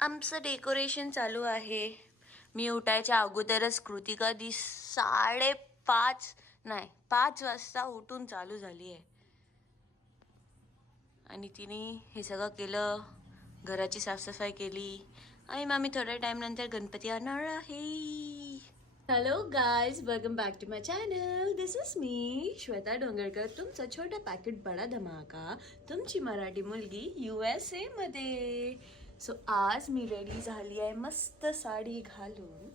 आमचं डेकोरेशन चालू आहे. मी उठायच्या अगोदरच कृतिका दी 5:30 नाही 5 वाजता उठून चालू झाली आहे आणि तिने हे सगळं केलं. घराची साफसफाई केली आणि मग मी थोड्या टाइम नंतर गणपती आणणार आहे. Hello guys, welcome back to my channel. This is me Shweta Dongarkar, तुमचा छोटा पॅकेट बडा धमाका, तुमची मराठी मुलगी USA मध्ये. सो आज मी रेडी झाली आहे मस्त साडी घालून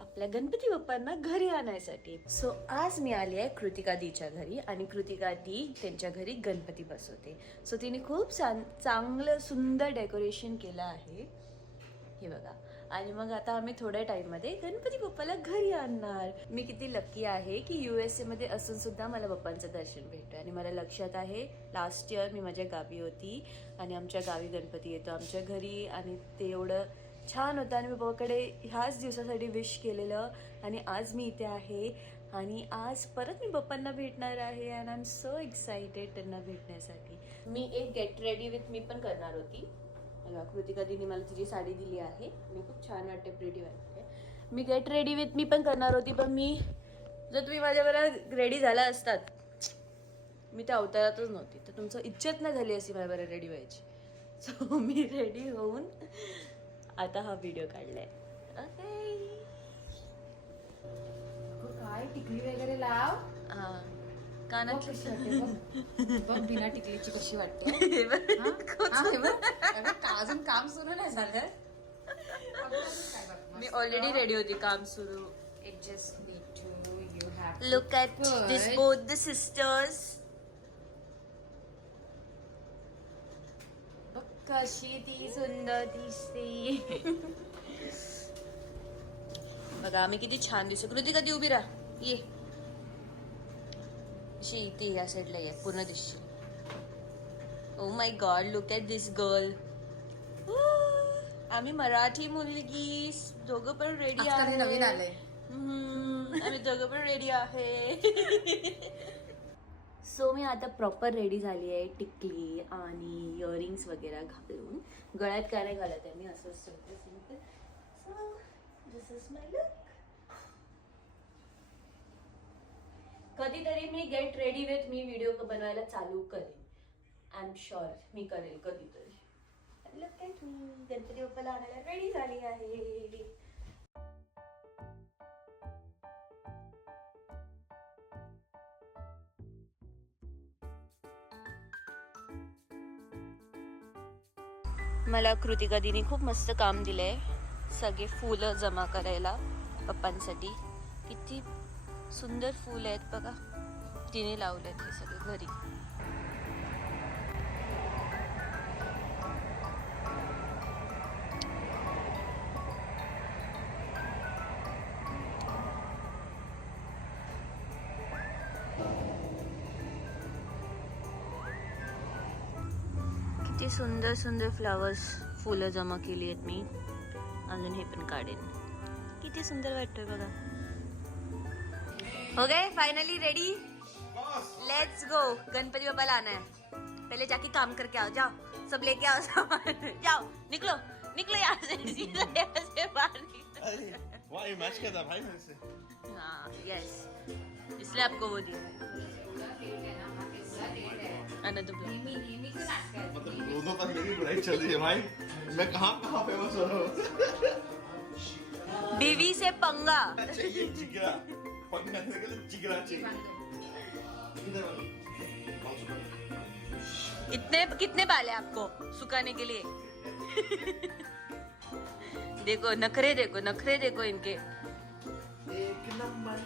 आपल्या गणपती बाप्पांना घरी आणायसाठी. सो आज मी आली आहे कृतिका दीच्या घरी आणि कृतिका दी त्यांच्या घरी गणपती बसवते. सो तिने खूप चांगलं सुंदर डेकोरेशन केलं आहे, हे बघा. आणि मग आता आम्ही थोड्या टाइममध्ये गणपती बाप्पाला घरी आणणार. मी किती लकी आहे की USA मध्ये असून सुद्धा मला बाप्पांचं दर्शन भेटतं. आणि मला लक्षात आहे लास्ट इयर मी माझ्या गावी होती आणि आमच्या गावी गणपती येतो आमच्या घरी आणि ते एवढं छान होतं आणि मी बाबाकडे ह्याच दिवसासाठी विश केलेलं. आणि आज मी इथे आहे आणि आज परत मी बाप्पांना भेटणार आहे and I am so excited त्यांना भेटण्यासाठी. मी एक गेट रेडी विथ मी पण करणार होती. कृतिका दीने मला तिची साडी दिली आहे आणि खूप छान वाटते, प्रिटी वाटते. मी गेट रेडी विथ मी पण करणार होती, पण मी जर तुम्ही माझ्याबरोबर रेडी झाला असतात मी त्या अवतारातच नव्हती तर तुमचं इज्जत नाही झाली असती माझ्याबरोबर रेडी व्हायची. सो मी रेडी होऊन आता हा व्हिडिओ काढलाय. ओके, काय टिकली वगैरे लाव. हा कानात बघ बिना टिकलीची कशी वाटते. अजून काम सुरू नाही झालं. मी ऑलरेडी रेडी होती, काम सुरू. It just need to you have Look at this, both the sisters. बघ कशी ती सुंदर दिसते. बघा आम्ही किती छान दिसतो. कृतिका दी उभी राहा, ये अशी इथे या साईडला ये, पूर्ण दिसशील. Oh my god, look at this girl. आम्ही मराठी मुलगी दोघं पण रेडी आहे. नवीन आले. आम्ही दोघं पण रेडी आहे. सो मी आता प्रॉपर रेडी झाली आहे, टिकली आणि इयरिंग्स वगैरे घालून. गळ्यात काय नाही घालत आहे मी, असंच ठेवते simple. So this is my look. कधीतरी मी get ready with me video बनवायला चालू करेन. आय एम शुअर मी करेल कधीतरी. लुक ॲट मी, गणपती बाप्पाला आणायला रेडी झाली आहे. मला कृतिका दीने खूप मस्त काम दिलंय, सगळे फुलं जमा करायला पप्पांसाठी. किती सुंदर फुलं आहेत बघा, तिने लावलेत हे सगळे घरी. किती सुंदर सुंदर फ्लावर्स फुलं जमा केली आहेत मी. अजून हे पण काढेन. किती सुंदर वाटतोय बघा. हो गए, finally ready. Let's go. Ganpati बाबा लाना है. पहले जाके काम करके आओ, जाओ सब लेके आओ सामान. जाओ निकलो निकलो यहाँ से, सीधा यहाँ से बाहर निकलो. वाह, ये मैच किया था भाई मेरे से. हाँ यस, इसलिए आपको वो दिया. मतलब दोनों पर मेरी बुराई चल रही है भाई. मैं कहाँ कहाँ फेमस हो रहा हूँ. बीवी से पंगा. चाहिए जिगरा, पंगा के लिए जिगरा चाहिए. इधर वाली. इतने कितने बाल है आपको सुखाने के लिए? देखो नखरे देखो इनके. एक नंबर.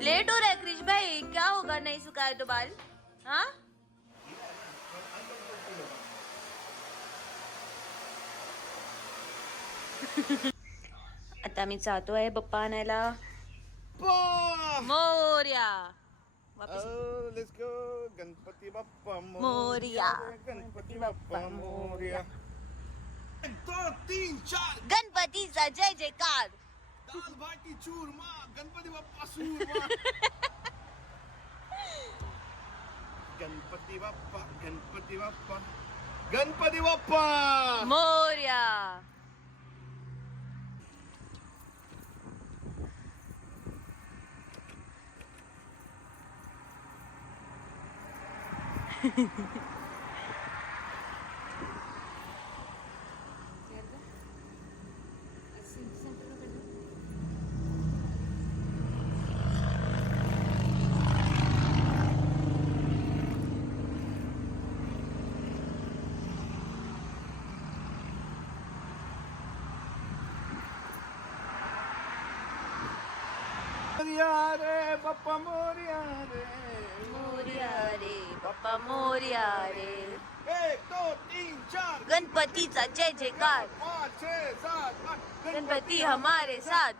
लेट हो रहा है क्रिश भाई, क्या होगा नहीं सुखाए तो बाल? हाँ आता मी जातो आहे बाप्पा आणायला. मोरया. वापस लेट्स गो. गणपती बाप्पा मोरया. गणपती बाप्पा मोरया. 1 2 3 4. गणपतीचा जय जयकार. दाल बाटी चूरमा. गणपती बाप्पा सूरमा. गणपती बाप्पा, गणपती बाप्पा, गणपती बाप्पा मोरया. मोरिया रे पप्पा मोरिया रे मोरया रे पप्पा मोरया रे. 1 2 3 4 गणपतीचा जय जयकार, 5 6 7 8 गणपती हमारे साथ.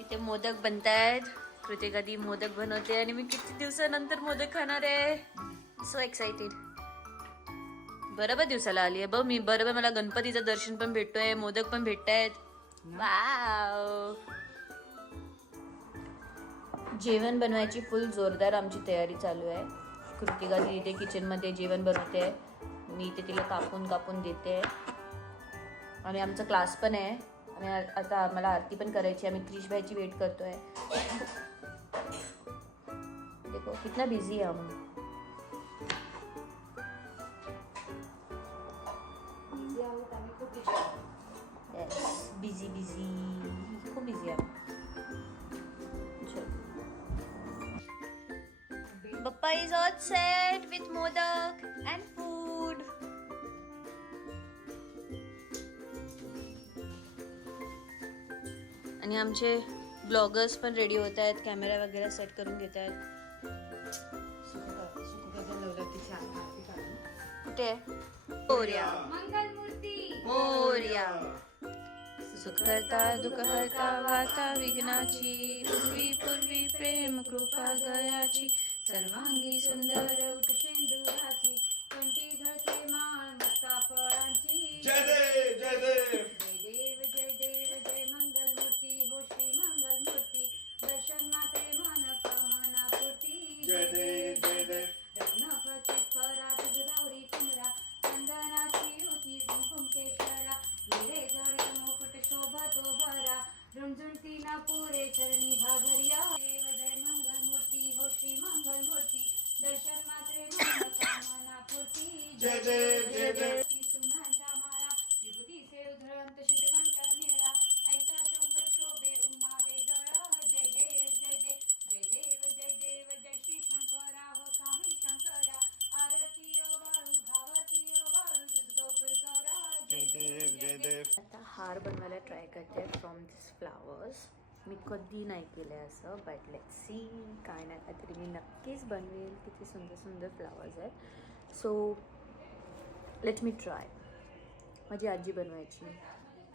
इथे मोदक बनतायत. कृतिका दी मोदक बनवते आणि मी किती दिवसानंतर मोदक खाणार आहे. So excited. बरोबर दिवसाला आली आहे बघ मी. बरोबर मला गणपतीचं दर्शन पण भेटतोय, मोदक पण भेटतायत. वाव. जेवण बनवायची फुल जोरदार आमची तयारी चालू आहे. कृतिका दी इथे किचन मध्ये जेवण बनवते, मी इथे तिला कापून कापून देते. आणि आमचा क्लास पण आहे आणि आता आम्हाला आरती पण करायची. आम्ही क्रिश भाईची वेट करतोय. देखो कितना बिझी आहे हम. बिझी बिझी खूप बिझी आहे. Bappa is all set with modak and food. आणि आमचे ब्लॉगर्स पण रेडी होत आहेत, कॅमेरा वगैरे सेट करून घेत आहेत. कुठे मोरया मोरया. सुख करता दुःख हरता वार्ता विघ्नाची, पूर्वी पूर्वी प्रेम कृपा गयाची, सर्वांगी सुंदर शेंदुराची, कंठी झळके माळ मुक्ता फळांची. जय देव जय देव जय देव जय मंगलमूर्ती हो श्री मंगलमूर्ती. दर्शन मात्रे मन कामना पूर्ती. जय देव जय देव. लग्न खचित करा तुझ गौरी तुमरा, चंदनाची होती कुंकुम केशरा. हिरे जळे मुकुट शोभतो भरा, रुंझुंटी ना पुरे चरणी भागरिया. देव जय मंगलमूर्ती हो श्री मंगलमूर्ती. दर्शन मात्रे मन कामना पूर्ती. जय देव जय देव. सुमनांच्या माळा विभूतीचे उधळंत शीतकांच्या निळा, ऐसा शंकर शोभे उमावे गळा. जय देव जय देव जय देव जय देव जय श्री शंकरा हो स्वामी शंकरा. आरती वाळू भावती वाळू तुझ गोपुर गौरा. जय देव जय देव. आता हार बनवायला ट्राय करते फ्रॉम दिस फ्लावर्स. मी कधी नाही केलं आहे असं, बट लेट्स सी, काय ना काहीतरी मी नक्कीच बनवेल. किती सुंदर सुंदर फ्लावर्स आहेत. So let me try. माझी आजी बनवायची,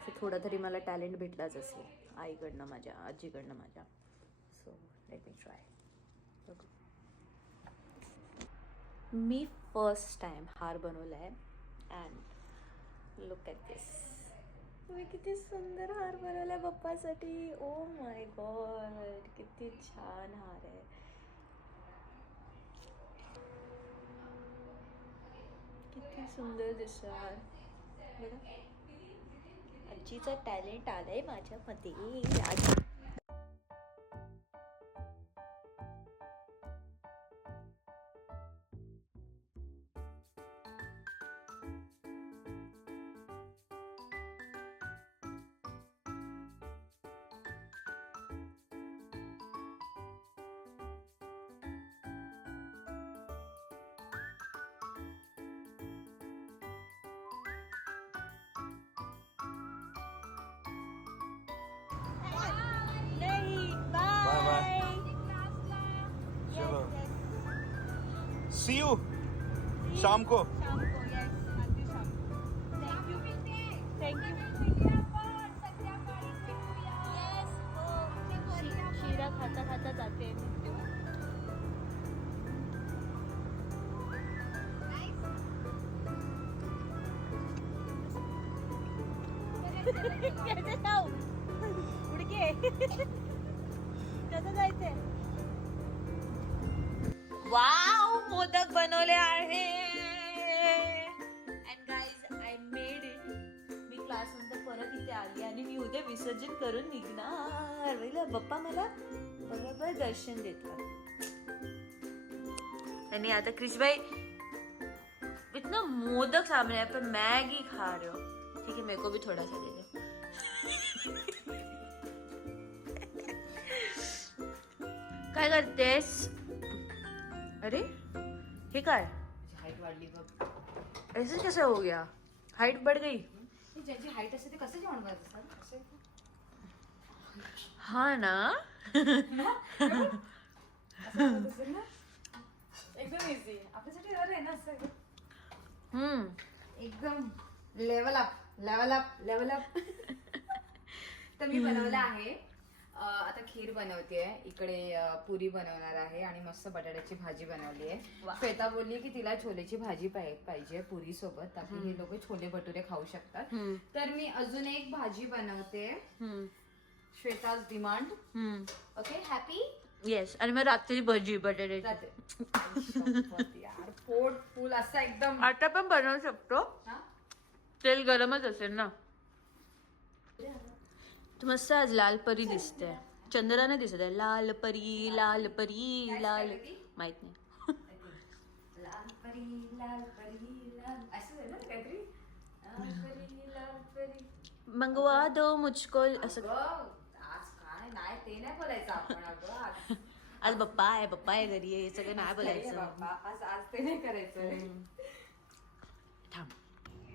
सो थोडा तरी मला टॅलेंट भेटलाच असेल आईकडनं, माझ्या आजीकडनं माझ्या. So let me try. मी फर्स्ट टाइम हार बनवला आहे अँड लुक ॲट दिस. मी किती सुंदर हार बनवला आहे पप्पासाठी. ओ माय गॉड, किती छान हार आहे. किती सुंदर दिसतो हार बघा. आजीचं टॅलेंट आलंय माझ्यामध्ये. आजी बाय बाय. चलो, सी यू शाम को. शिरा खाता खाता जाते. उडके कसं जायचंय. वाव, मोदक बनवले आहे. And guys, I made it. Me class नंतर परत इथे आली आणि मी उद्या विसर्जन करून निघणार. बाप्पा मला बरोबर दर्शन देतात. आणि आता क्रिश भाई इतना मोदक सामने है पर मैगी खा रहे हो. ठीक है, मेरे को भी थोड़ा सा दे दो. काय करतेस? अरे हे काय, हाईट वाढली बघ. ऐसे कैसे हो गया? हाइट बढ़ गई. ज्याची हाईट असते ते कसं जेवण करत असतात? हाँ ना. एकदम इझी आपल्यासाठी बरं आहे ना असं. हम्म. एकदम level up level up level up. तर मी बनवलं आहे. आता खीर बनवते, इकडे पुरी बनवणार आहे आणि मस्त बटाट्याची भाजी बनवली आहे. श्वेता बोलली की तिला छोलेची भाजी पाहिजे पुरी सोबत, ताकी हे लोक छोले भटुरे खाऊ शकतात. तर मी अजून एक भाजी बनवते. Shweta's demand. Okay, happy. Yes. आणि मग रात्री भजी बटाट्याची. यार पोट फुल असं एकदम. आता पण बनवू शकतो, तेल गरमच असेल ना. तू मस्त आज लाल परी दिसते. चंद्राने दिसत आहे. लाल परी लाल परी लाल. माहित नाही. लाल परी लाल परी लाल असं आहे ना काहीतरी. लाल परी लाल परी मंगवा दो मुझको असं. आज काय नाही ते नाही बोलायचं आपण. अगं आज बाप्पा आहे घरी आहे, हे सगळं नाही बोलायचं. आज ते नाही करायचं. थांब.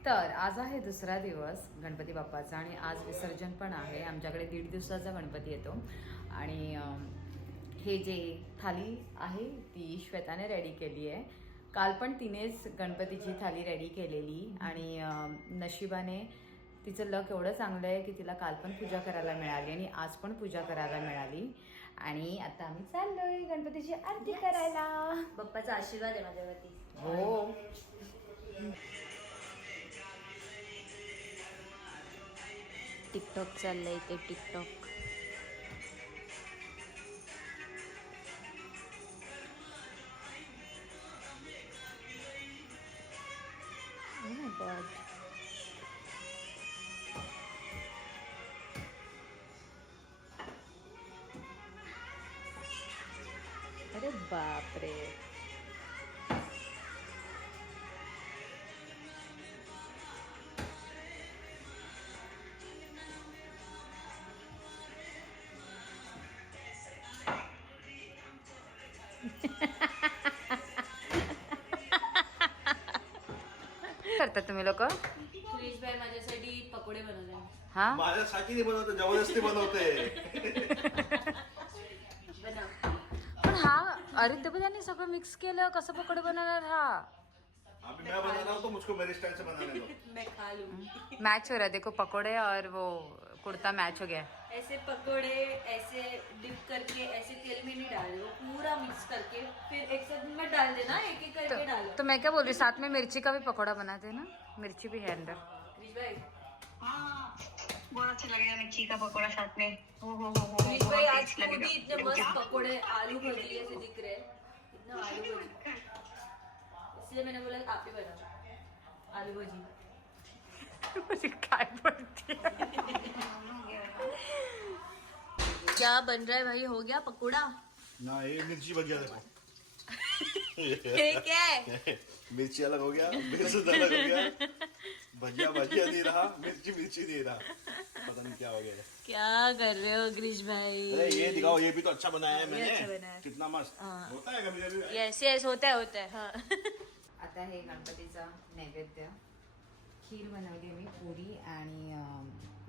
तर आज आहे दुसरा दिवस गणपती बाप्पाचा आणि आज विसर्जन पण आहे. आमच्याकडे 1.5 दिवसाचा गणपती येतो आणि हे जे थाली आहे ती श्वेताने रेडी केली आहे. काल पण तिनेच गणपतीची थाली रेडी केलेली आणि नशिबाने तिचं लक एवढं चांगलं आहे की तिला काल पण पूजा करायला मिळाली आणि आज पण पूजा करायला मिळाली. आणि आता आम्ही चाललोय गणपतीची आरती करायला. बाप्पाचा आशीर्वाद आहे माझ्यावरती. हो. टिकटॉक चाललंय ते टिकटॉक. अरे बापरे. करतात तुम्ही लोक? क्रिश भाई माझ्यासाठी पकोडे बनवले. हा माझ्यासाठी नाही बनवते, जबरदस्ती बनवते. पण हा अरे ते त्याने सगळं मिक्स केलं, कसं पकोडे बनवणार हा? अभी मैं बना रहा हूँ तो मुझको मेरे स्टाइल से बनाने दो. मैं खा लूंगी. मैच हो रहा है, देखो पकोड़े और वो कुर्ता मैच हो गया है. ऐसे पकोड़े ऐसे डिप करके ऐसे तेल में नहीं डाल दो, पूरा मिक्स करके फिर एक साथ में डाल देना, एक एक करके डालो. तो मैं क्या बोल रही हूँ, साथ में मिर्ची का भी पकोड़ा बनाते हैं ना, मिर्ची भी है अंदर. क्रिश भाई, बहुत अच्छा लगेगा मिर्ची का पकौड़ा साथ में. हो क्रिश भाई आज खुद ही इतने मस्त पकोड़े आलू भजी जैसे दिख रहे हैं, इतना आलू भजी, इसलिए मैंने बोला आप ही बनाओ आलू भजी. मुझे काय पड़ती है. क्या बन रहा है भाई? हो गया पकोड़ा? ना ये मिर्ची बन गया देखो. ये क्या है? मिर्ची अलग हो गया, बेसन अलग हो गया, भजिया भजिया नहीं रहा, मिर्ची मिर्ची नहीं रहा, पता नहीं क्या हो गया. क्या कर रहे हो ग्रीश भाई? अरे ये दिखाओ, ये भी तो अच्छा बनाया है मैंने. अच्छा बनाया है. कितना मस्त होता है कभी कभी. यस यस, होता है हाँ. आता हे गणपतीचा नैवेद्य. खीर बनवली मी, पुरी आणि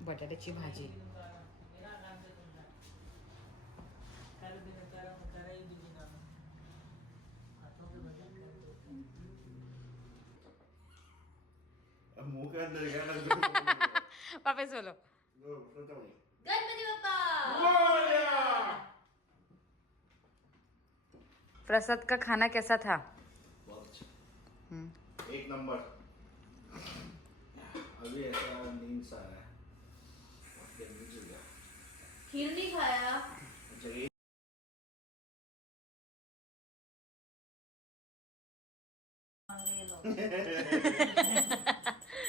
बटाट्याची भाजी. मुंह के अंदर क्या लग रहा है. वापस बोलो. गणपती बाप्पा. प्रसाद का खाना कैसा था? बहुत अच्छा, एक नंबर. अभी ऐसा नींद सा आ रहा है. खीर नहीं खाया? अच्छा ये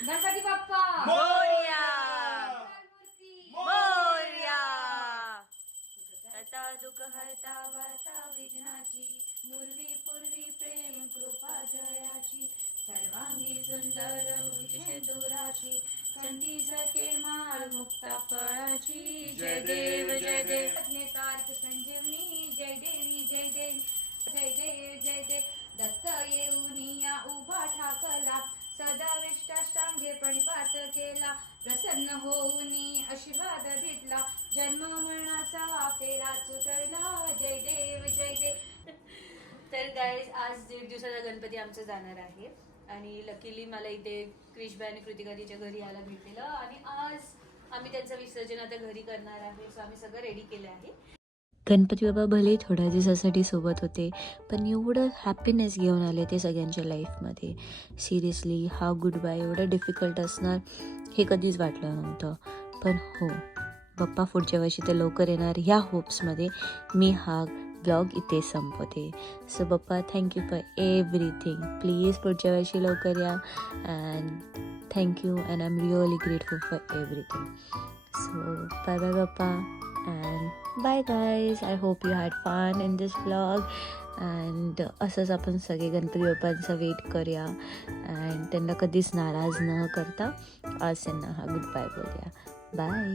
गणपती बाप्पा मोरया. मोरया. हरता दुःख हरता वार्ता विघ्नाची, मूर्वी पूर्वी प्रेम कृपा जयाची, सर्वांगी सुंदर उच्च दुराची, संती सखे माळ मुक्ता फळाची. जय देव जय देव. तारक संजीवनी, जय देवी जय देवी, जय देव जय देव. दत्त येऊनिया उभा ठाकला, सदा विष्टाष्टांगे प्रणिपात केला, प्रसन्न होऊनी आशीर्वाद घेतला, जन्म मरणाचा फेरा चुकला. जय देव जय देव. तर गाईज आज 1.5 दिवसाचा गणपती आमचा जाणार आहे आणि लकीली मला इथे क्रिशबाई आणि कृतिका तिच्या घरी यायला भेटलेलं आणि आज आम्ही त्यांचं विसर्जन आता घरी करणार आहे. सो आम्ही सगळं रेडी केलं आहे. गणपती बाबा भले थोड्या दिवसासाठी सोबत होते, पण एवढं हॅपीनेस घेऊन आले ते सगळ्यांच्या लाईफमध्ये. सिरियसली हा गुड बाय एवढं डिफिकल्ट असणार हे कधीच वाटलं नव्हतं. पण हो, बाप्पा पुढच्या वर्षी तर लवकर येणार ह्या होप्समध्ये मी हा ब्लॉग इथे संपवते. So Bappa, thank you for everything. Please पुढच्या वर्षी लवकर या and thank you and I am really grateful for everything. So bye bye Bappa and bye guys. I hope you had fun in this vlog and असंच आपण सगळे गणपती बाप्पांचा वेट करूया अँड त्यांना कधीच नाराज न करता आज त्यांना हा गुड बाय बोलूया. बाय.